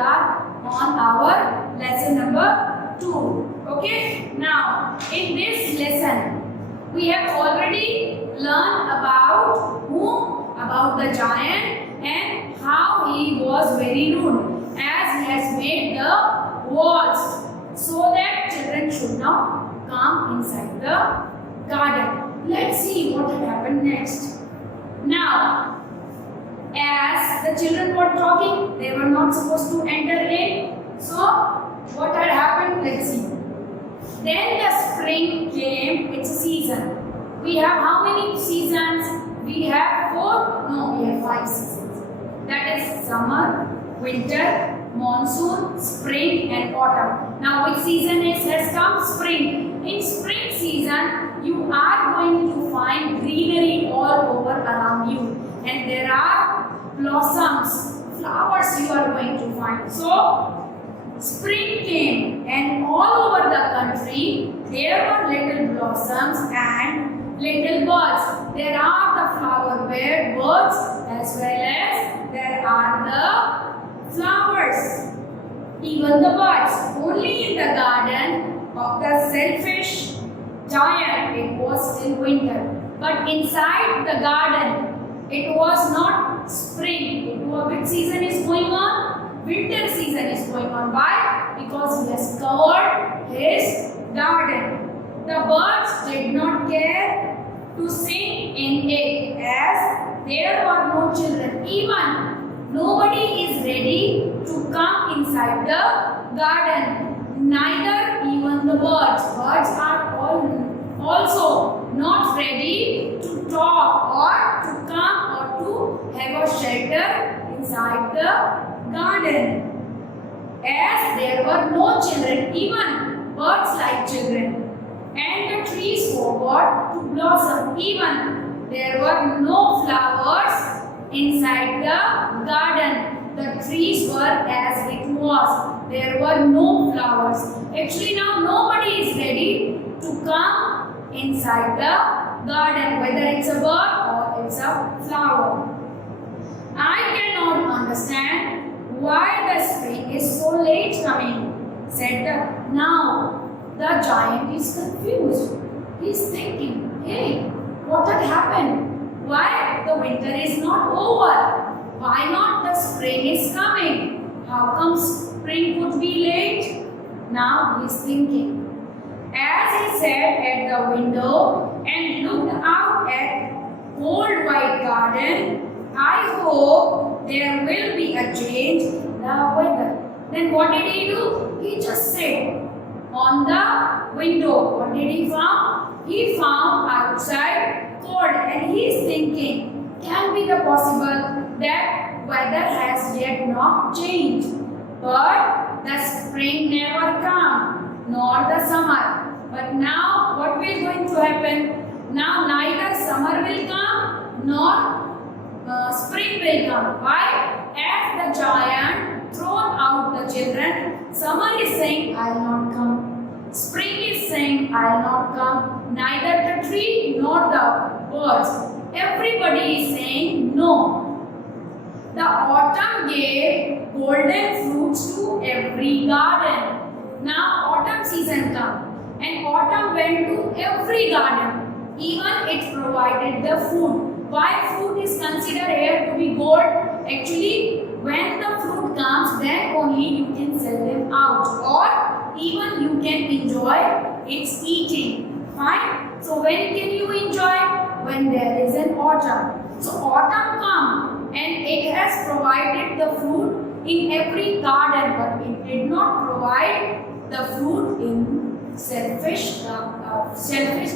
are on our lesson number 2. Okay. Now, in this lesson, we have already learned about whom? About the giant and how he was very rude as he has made the walls so that children should not come inside the garden. Let's see what had happened next. Now, as the children were talking, they were not supposed to enter in. So, what had happened? Let's see. Then the spring came. It's a season. We have how many seasons? We have 4. No, we have 5 seasons. That is summer, winter, monsoon, spring and autumn. Now which season has come? Spring. In spring season, you are going to find greenery all over around you. And there are blossoms, flowers you are going to find. So, spring came and all over the country, there were little blossoms and little birds. There are the flower birds as well as there are the flowers, even the birds. Only in the garden of the selfish giant it was still winter. But inside the garden it was not spring. It was, which season is going on? Winter season is going on. Why? Because he has covered his garden. The birds did not care to sing in it as there were no children. Even nobody is ready to come inside the garden. Neither even the birds. Birds are also not ready to talk or to come or to have a shelter inside the garden. As there were no children, even birds like children. And the trees forgot to blossom. Even there were no flowers inside the garden. The trees were as it was. There were no flowers. Actually now nobody is ready to come inside the garden, whether it's a bird or it's a flower. I cannot understand why the spring is so late coming, said the. Now the giant is confused. He is thinking, hey, what had happened? Why the winter is not over? Why not the spring is coming? How come spring could be late? Now he is thinking. As he sat at the window and looked out at cold white garden, I hope there will be a change in the weather. Then what did he do? He just sat on the window. What did he found? He found outside cold and he is thinking, can be the possible that weather has yet not changed. But the spring never come, nor the summer. But now what will going to happen? Now neither summer will come nor spring will come. Why? As the giant thrown out the children, summer is saying, I will not come. Spring is saying, I will not come. Neither the tree nor the birds. Everybody is saying no. The autumn gave golden fruits to every garden. Now autumn season come and autumn went to every garden. Even it provided the food. Why fruit is considered here to be gold? Actually, when the fruit comes, then only you can sell them out or even you can enjoy its eating. Fine? So when can you enjoy? When there is an autumn. So autumn come and it has provided the fruit in every garden, but it did not provide the fruit in selfish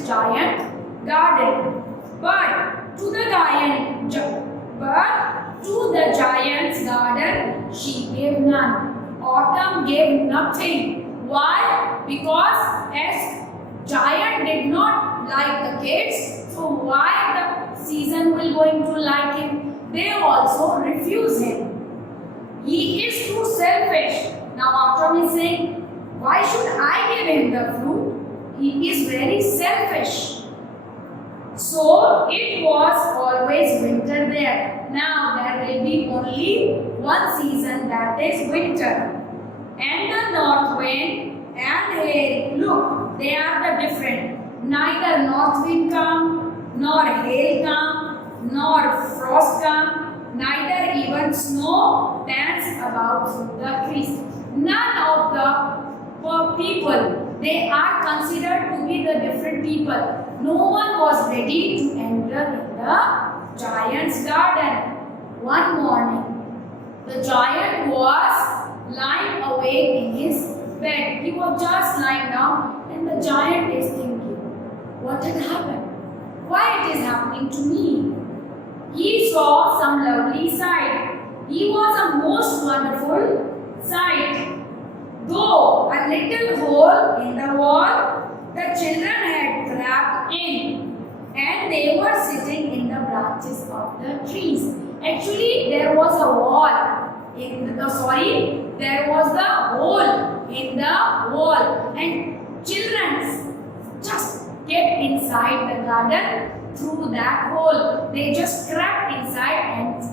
giant garden. But to the giant's garden she gave none. Autumn gave nothing. Why? Because as giant did not like the kids, so why the season will going to like him? They also refuse him. He is too selfish. Now autumn is saying, why should I give him the fruit? He is very selfish. So it was always winter there. Now there will be only one season, that is winter. And the north wind and hail, look, they are the different. Neither north wind come, nor hail come, nor frost come, neither even snow dance about through the trees. None of the people, they are considered to be the different people. No one was ready to enter in the giant's garden. One morning, the giant was lying awake in his bed. He was just lying down, and the giant is thinking, what had happened? Why it is happening to me? He saw some lovely sight. He was a most wonderful sight. Though a little hole in the wall, the children had crept in, and they were sitting in the branches of the trees. Actually, there was a wall in the there was the hole in the wall, and children just get inside the garden through that hole. They just crept inside, and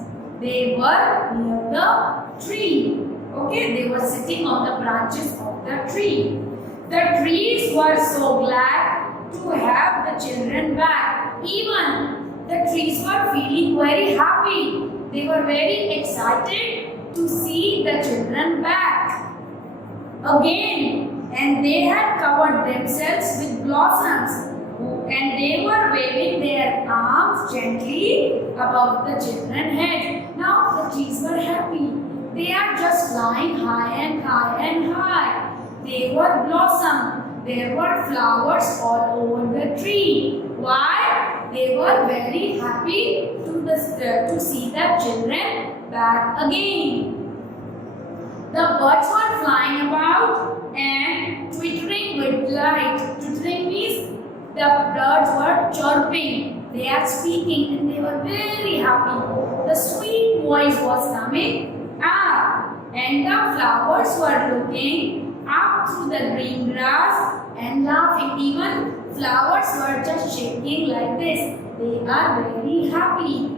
they were near the tree. Okay, they were sitting on the branches of the tree. The trees were so glad to have the children back. Even the trees were feeling very happy. They were very excited to see the children back again. And they had covered themselves with blossoms. And they were waving their arms gently above the children's heads. Now the trees were happy. They are just lying high and high and high. They were blossom. There were flowers all over the tree. Why? They were very happy to see the children back again. The birds were flying about and twittering with delight. Twittering means the birds were chirping. They are speaking, and they were very happy. The sweet voice was coming up, and the flowers were looking up through the green grass and laughing. Even flowers were just shaking like this. They are very happy.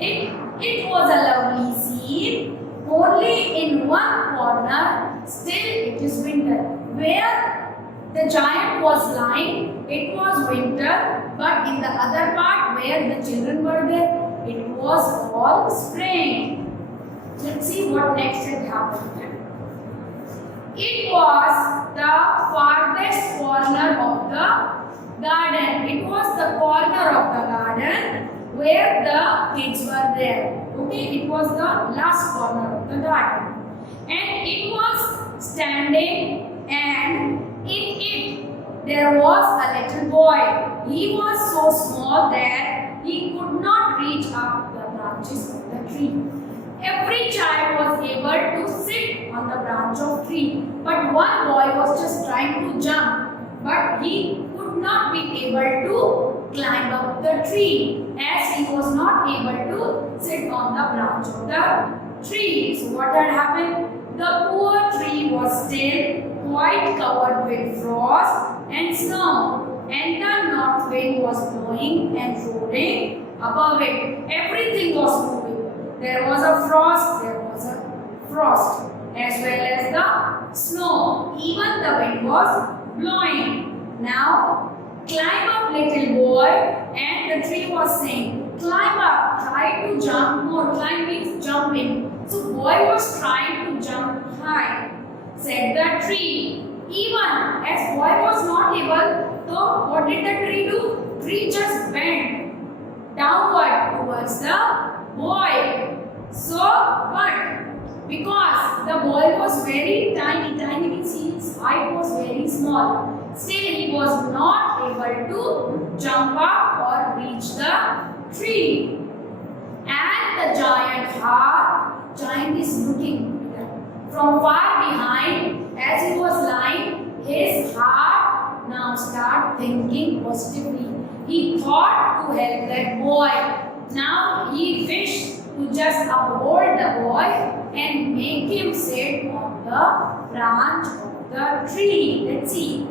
It was a lovely scene. Only in one corner, still it is winter. Where the giant was lying, it was winter, but in the other part where the children were there, it was all spring. Let's see what next had happened. It was the farthest corner of the garden. It was the corner of the garden where the kids were there. Okay, it was the last corner of the garden. And it was standing, and in it there was a little boy. He was so small that he could not reach up the branches of the tree. Every child was able to sit on the branch of tree, but one boy was just trying to jump, but he could not be able to climb up the tree, as he was not able to sit on the branch of the tree. So what had happened? The poor tree was still quite covered with frost and snow, and the north wind was blowing and roaring above it. Everything was moving. There was a frost, as well as the snow. Even the wind was blowing. Now, climb up, little boy, and the tree was saying, climb up, try to jump more. Climb means jumping. So, boy was trying to jump high, said the tree. Even as boy was not able, so what did the tree do? Tree just bent downward towards the boy. So, but because the boy was very tiny means his height was very small, still he was not able to jump up or reach the tree. And the giant is looking from far behind as he was lying. His heart now started thinking positively. He thought to help that boy. Now he wished to just uphold the boy and make him sit on the branch of the tree. Let's see.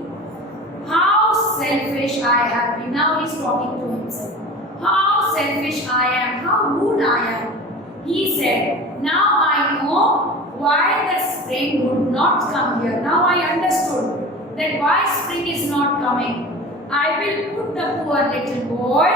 How selfish I have been. Now he's talking to himself. How selfish I am, how rude I am. He said, now I know why the spring would not come here. Now I understood that why spring is not coming. I will put the poor little boy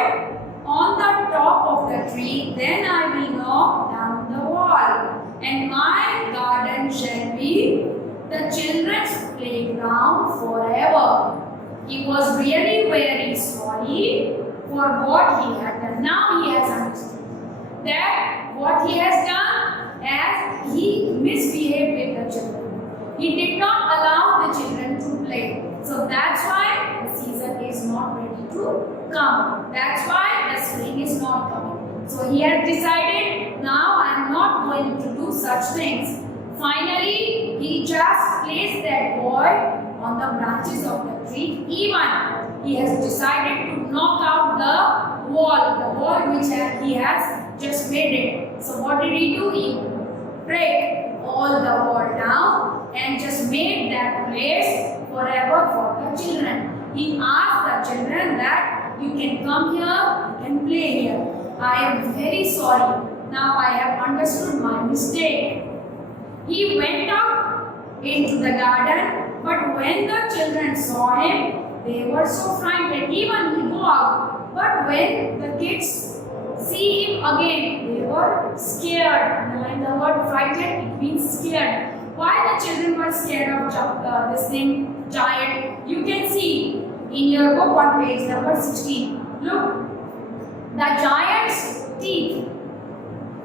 on the top of the tree, then I will knock down the wall, and my garden shall be the children's playground forever. He was really very sorry for what he had done. Now he has understood that what he has done as he misbehaved with the children. He did not allow the children to play. So that's why the season is not ready to come. That's why the spring is not coming. So he has decided, now I am not going to do such things. Finally, he just placed that boy on the branches of the tree. Even he has decided to knock out the wall which he has just made it. So what did he do? He break all the wall down and just made that place forever for the children. He asked the children that you can come here, you can play here. I am very sorry. Now I have understood my mistake. He went out into the garden, but when the children saw him, they were so frightened. Even he go out, but when the kids see him again, they were scared. Underline the word frightened, it means scared. Why the children were scared of this thing, giant? You can see in your book on page number 16. Look, the giant's teeth,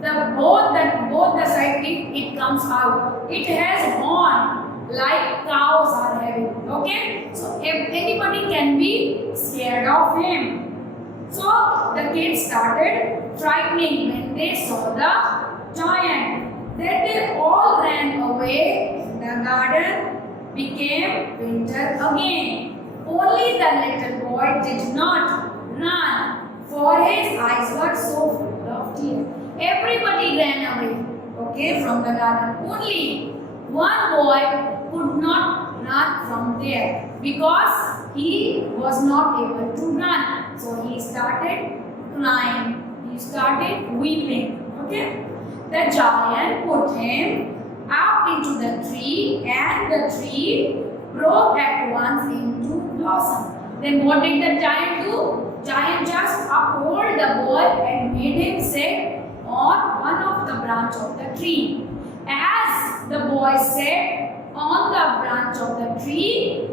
both the side teeth, it comes out. It has horn like cows are having. Okay, so if anybody can be scared of him. So the kids started frightening when they saw the giant. Then they all ran away. The garden became winter again. Only the little boy did not run, for his eyes were so full of tears. Everybody ran away, okay, from the garden. Only one boy could not run from there because he was not able to run. So he started crying. He started weeping. Okay. The giant put him up into the tree, and the tree broke at once into blossom. Then what did the giant do? Giant just uphold the boy and made him sit on one of the branch of the tree. As the boy sat on the branch of the tree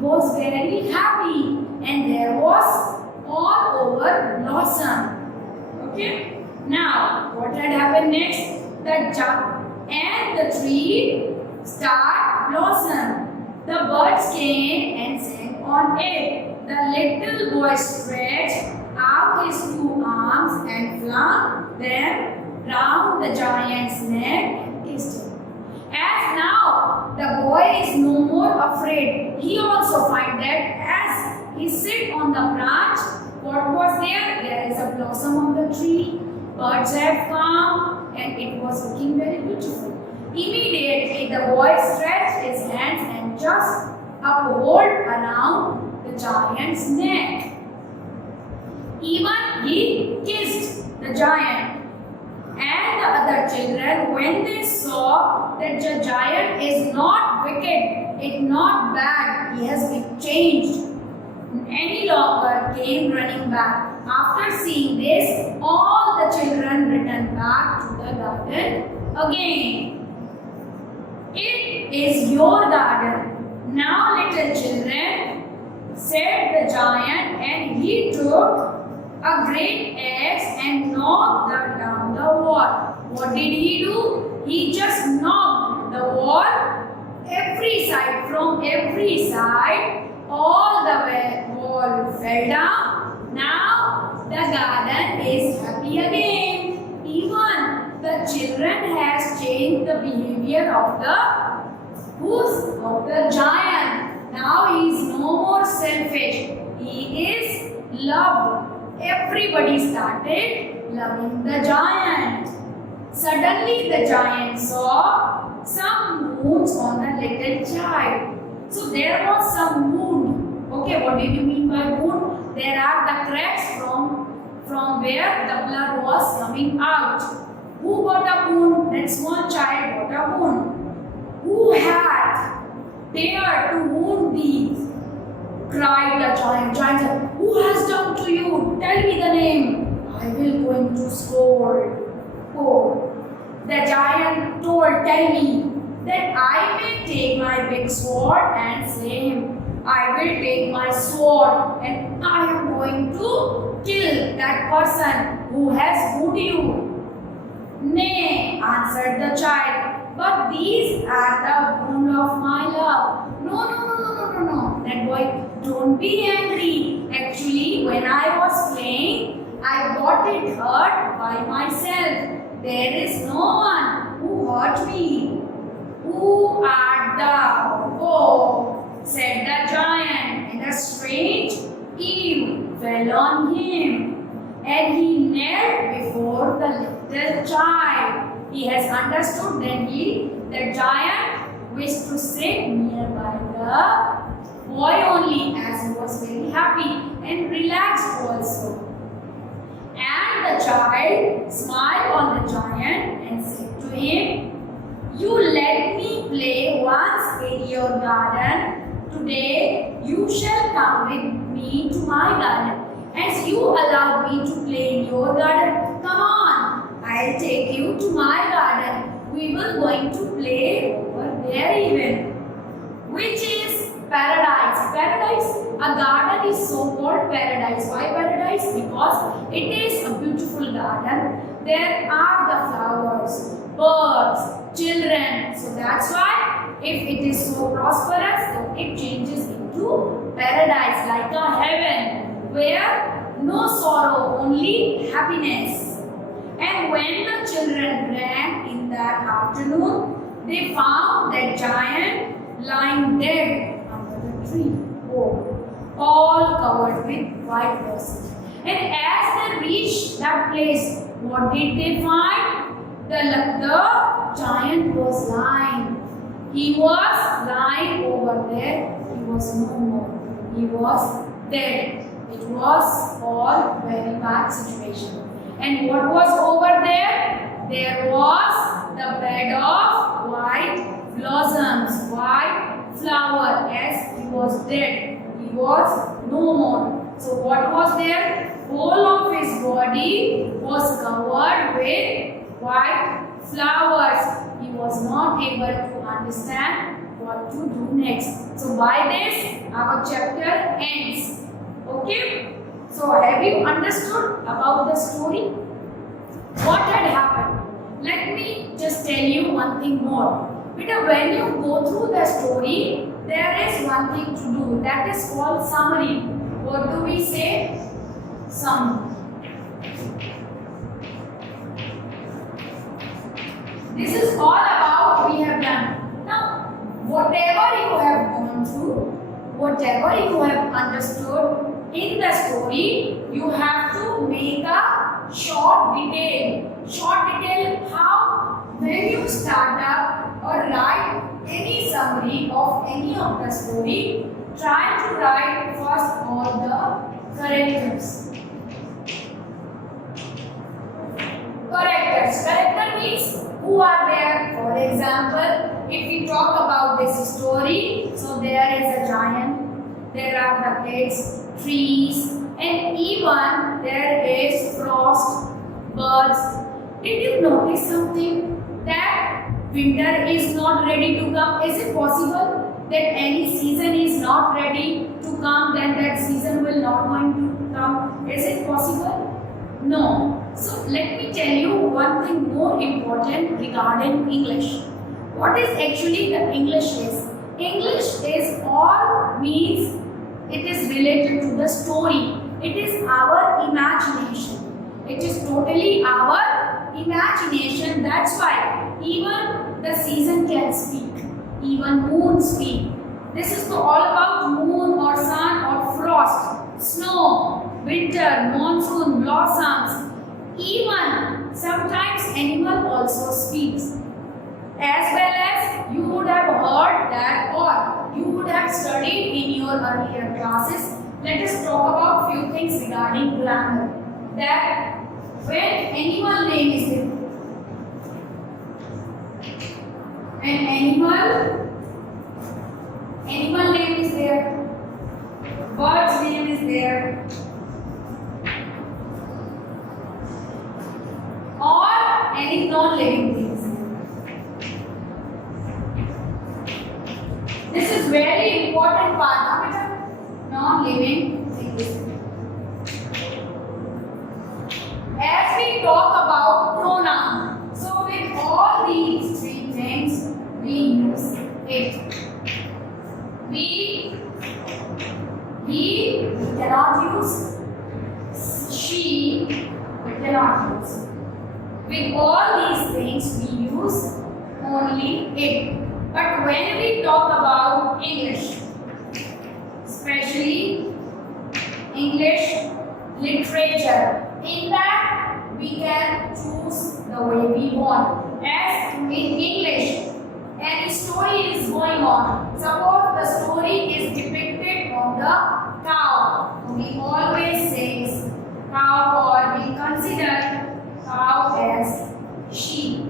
was very happy, and there was all over blossom. Okay. Now what had happened next? The tree start blossom. The birds came and sang on it. The little boy stretched out his two arms and flung them round the giant's neck and kissed him. As now the boy is no more afraid, he also finds that as he sit on the branch, what was there? There is a blossom on the tree. Birds have come, and it was looking very beautiful. Immediately the boy stretched his hands and just uphold around the giant's neck. Even he kissed the giant. And the other children, when they saw that the giant is not wicked, it's not bad, he has been changed any longer, came running back. After seeing this, all the children returned back to the garden again. It is your garden. Now, little children, said the giant, and he took a great axe and knocked down the wall. What did he do? He just knocked the wall every side, from every side, all the way wall fell down. Now the garden is happy again. Even the children has changed the behavior of the giant. Now he is no more selfish. He is loved. Everybody started loving the giant. Suddenly the giant saw some wounds on the little child. So there was some wound. Okay, what did you mean by wound? There are the cracks from where the blood was coming out. Who got a wound? That small child got a wound. Who had dared to wound thee? Cried the giant. Giant said, who has done to you? Tell me the name. I will going to scold. Oh, the giant told, tell me, that I may take my big sword and slay him. I will take my sword and I am going to kill that person who has wounded you. Nay, answered the child, but these are the wound of my love. No. That boy, don't be angry. Actually, when I was playing, I got it hurt by myself. There is no one who hurt me. Who art thou? Oh, said the giant, and a strange awe fell on him, and he knelt before the little child. He has understood that the giant wished to sit nearby the boy only, as he was very happy and relaxed also. And the child smiled on the giant and said to him, you let me play once in your garden. Today you shall come with me to my garden. As you allowed me to play in your garden, come on, I'll take you to my garden. We were going to play over there even. Which is paradise. Paradise, a garden is so called paradise. Why paradise? Because it is a beautiful garden. There are the flowers, birds, children. So that's why if it is so prosperous, then it changes into paradise, like a heaven where no sorrow, only happiness. And when the children ran in that afternoon, they found that giant lying dead under the tree, all covered with white blossoms. And as they reached that place, what did they find? The giant was lying. He was lying over there. He was no more. He was dead. It was all very bad situation. And what was over there? There was the bed of white blossoms, white flower. As he was dead, he was no more. So what was there? Whole of his body was covered with white flowers. He was not able to understand what to do next. So by this, our chapter ends. Okay? So have you understood about the story? What had happened? Let me just tell you one thing more. Because when you go through the story, there is one thing to do. That is called summary. What do we say? Summary. This is all about we have done. Now, whatever you have gone through, whatever you have understood in the story, you have to make a short detail. Short detail how? When you start up or write any summary of any of the story, try to write first all the characters. Characters. Character means who are there. For example, if we talk about this story, so there is a giant, there are the kids, trees, and even there is frost, birds. Did you notice something? That winter is not ready to come. Is it possible that any season is not ready to come, then that season will not going to come? Is it possible? No. So let me tell you one thing more important regarding English. What is actually the English is? English is all means it is related to the story. It is our imagination. It is totally our imagination. That's why even the season can speak. Even moon speak. This is all about moon or sun or frost, snow, winter, monsoon, blossoms. Even sometimes animal also speaks. As well as you would have heard that or you would have studied in your earlier classes. Let us talk about few things regarding grammar. That when animal name is there, when animal name is there, bird's name is there, or any non-living things. This is very important part of it, non-living things. As we talk about pronoun, so with all these three things, we use it. We cannot use. She, we cannot use. With all these things, we use only it. But when we talk about English, especially English literature, in that we can choose the way we want. As in English, and a story is going on. Suppose the story is depicted on the cow. We always say cow, or we consider cow as sheep.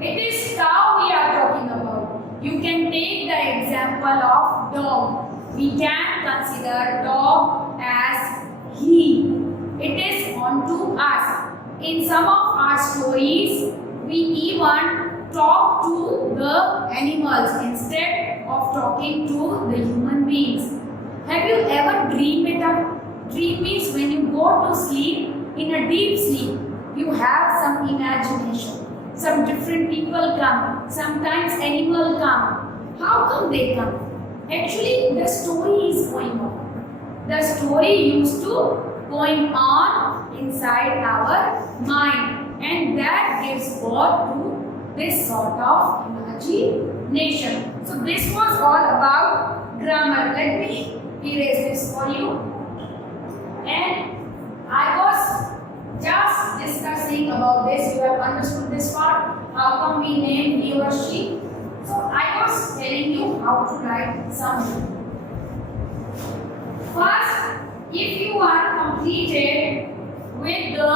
It is cow we are talking about. You can take the example of dog. We can consider dog as he. It is onto us. In some of our stories, we even talk to the animals instead of talking to the human beings. Have you ever dreamed it up? Dream means when you go to sleep, in a deep sleep, you have some imagination. Some different people come. Sometimes animals come. How come they come? Actually, the story is going on. The story used to going on inside our mind, and that gives birth to this sort of imagination. So this was all about grammar. Let me erase this for you. And I was just discussing about this. You have understood this part. How come we name he or she? So I was telling you how to write summary. First, if you are completed with the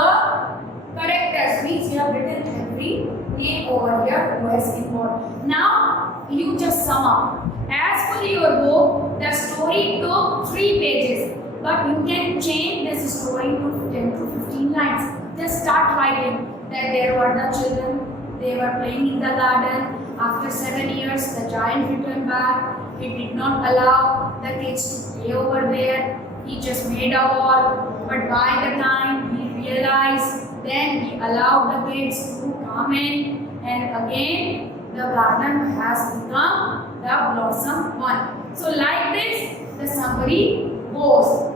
characters, means you have written every name over here who has involved. Now you just sum up. As per your book, the story took 3 pages, but you can change this story to 10 to 15 lines. Just start writing that there were the children, they were playing in the garden. After 7 years, the giant returned back. He did not allow the kids to play over there. He just made a wall. But by the time he realized, then he allowed the kids to come in. And again, the garden has become the blossom one. So like this, the summary goes.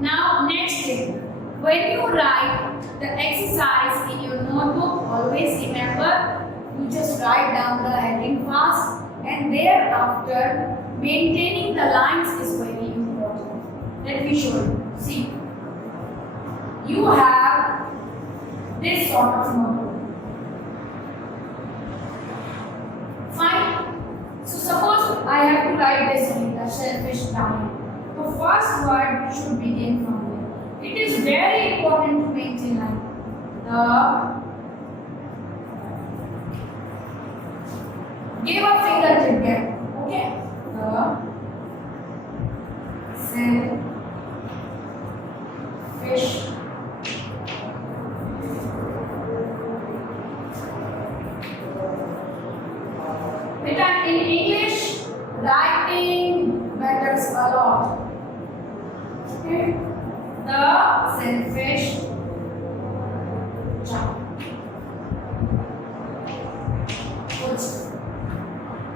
Now next thing, when you write the exercise in your notebook, always remember, you just write down the heading fast, and thereafter maintaining the lines is very important. Let me show you. See, you have this sort of notebook. Fine. So suppose I have to write this in the shellfish diet. The first word should begin from here. It is very important to maintain line. Give a finger tip there. Okay? The fish. In English, writing matters a lot. Okay? The shellfish jump.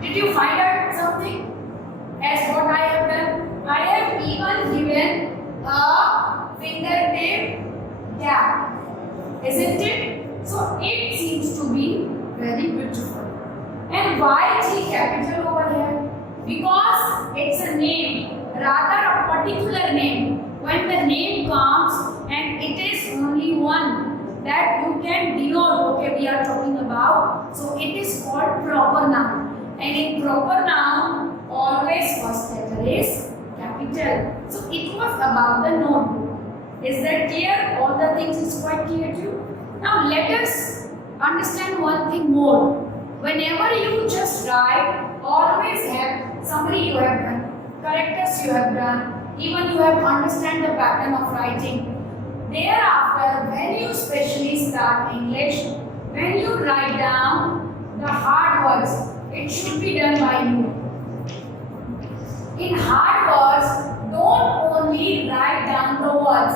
Did you find out something? As what I have done? I have even given a fingertip gap. Isn't it? So it seems to be very beautiful. And why G capital over here? Because it's a name, rather a particular name. When the name comes and it is only one that you can denote, okay, we are talking about. So it is called proper noun. And in proper noun, always first about the notebook. Is that clear? All the things is quite clear to you? Now let us understand one thing more. Whenever you just write, always have summary you have done, characters you have done, even you have understand the pattern of writing. Thereafter, when you especially start English, when you write down the hard words, it should be done by you. In hard words, don't only write down the words.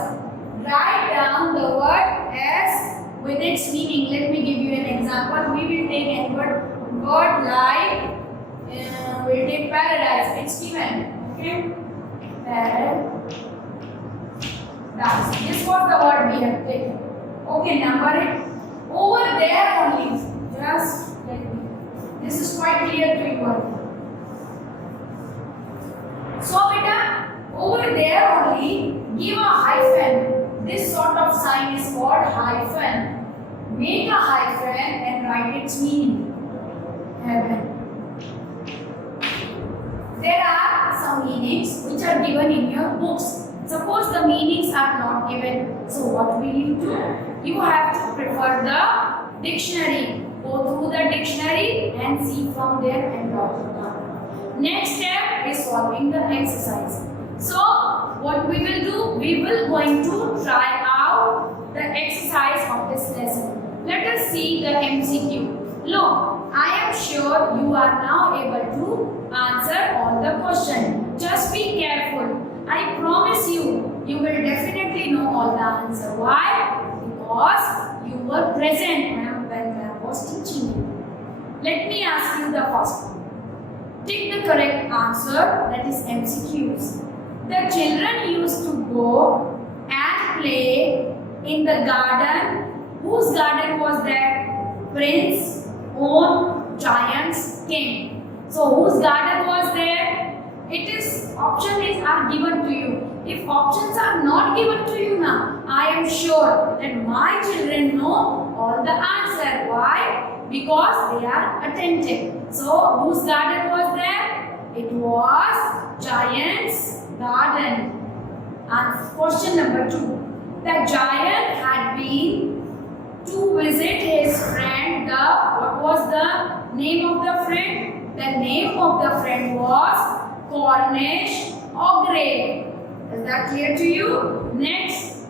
Write down the word as with its meaning. Let me give you an example. We will take any word like, we'll take paradise. It's given. Okay? Paradise. This was the word we have taken. Okay, number it. Over there only. Just let me. This is quite clear to you. So, beta, over there only, give a hyphen. This sort of sign is called hyphen. Make a hyphen and write its meaning. Heaven. There are some meanings which are given in your books. Suppose the meanings are not given. So what will you do? You have to prefer the dictionary. Go through the dictionary and see from there and write it down. Next step is solving the exercise. So what we will do? We will going to try out the exercise of this lesson. Let us see the MCQ. Look, I am sure you are now able to answer all the questions. Just be careful. I promise you, you will definitely know all the answer. Why? Because you were present when I was teaching you. Let me ask you the first one. Take the correct answer, that is MCQs. The children used to go and play in the garden. Whose garden was that? Prince, own, giant's, king. So whose garden was there? It is options are given to you. If options are not given to you now, I am sure that my children know all the answer. Why? Because they are attentive. So whose garden was there? It was giant's garden. And question number 2. The giant had been to visit his friend. What was the name of the friend? The name of the friend was Cornish Ogre. Is that clear to you? Next,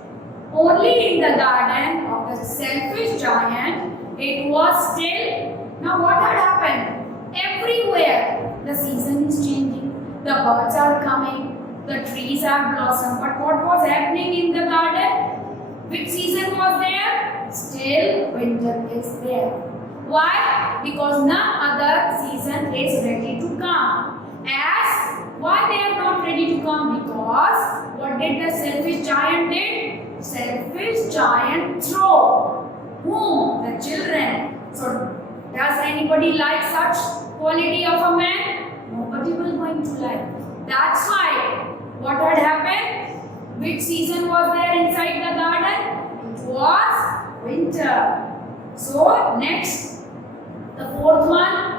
only in the garden of the selfish giant it was still. Now what had happened? Everywhere the season is changing. The birds are coming. The trees are blossom. But what was happening in the garden? Which season was there? Still winter is there. Why? Because none other season is ready to come. Why they are not ready to come? Because what did the selfish giant did? Selfish giant throw. Whom? The children. So does anybody like such quality of a man? Nobody will going to like. That's why what had happened? Which season was there inside the garden? It was winter. So next, the 4th one.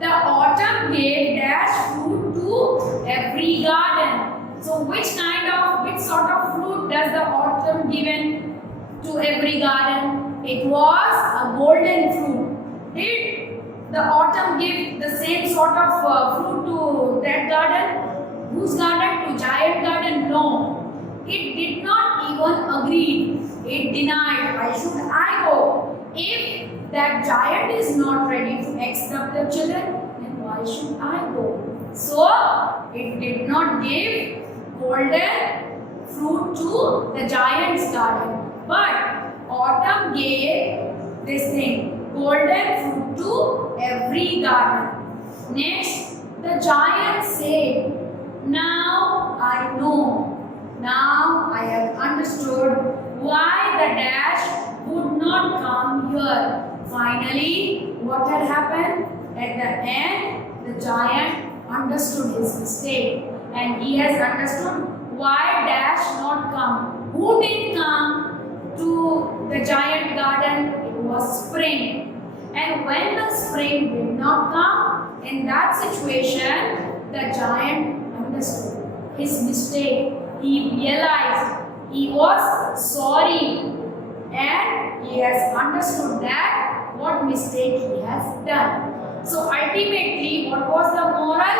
The autumn gave dash fruit to every garden. So which sort of fruit does the autumn given to every garden? It was a golden fruit. Did the autumn give the same sort of fruit to that garden? Whose garden? To giant garden? No. It did not even agree. It denied. Why should I go? If that giant is not ready to accept the children, then why should I go? So, it did not give golden fruit to the giant's garden. But autumn gave this thing, golden fruit to every garden. Next, the giant said, now I know. Now I have understood why the dash would not come here. Finally, what had happened? At the end, the giant understood his mistake and he has understood why dash not come. Who did come to the giant garden? It was spring. And when the spring did not come, in that situation, the giant understood his mistake. he realized, he was sorry, and he has understood that what mistake he has done. So ultimately, what was the moral?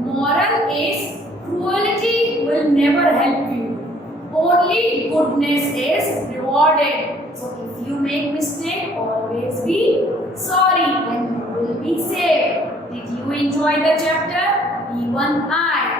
Moral is cruelty will never help you. Only goodness is rewarded. So if you make mistake, always be sorry, then you will be saved. Did you enjoy the chapter? Even I.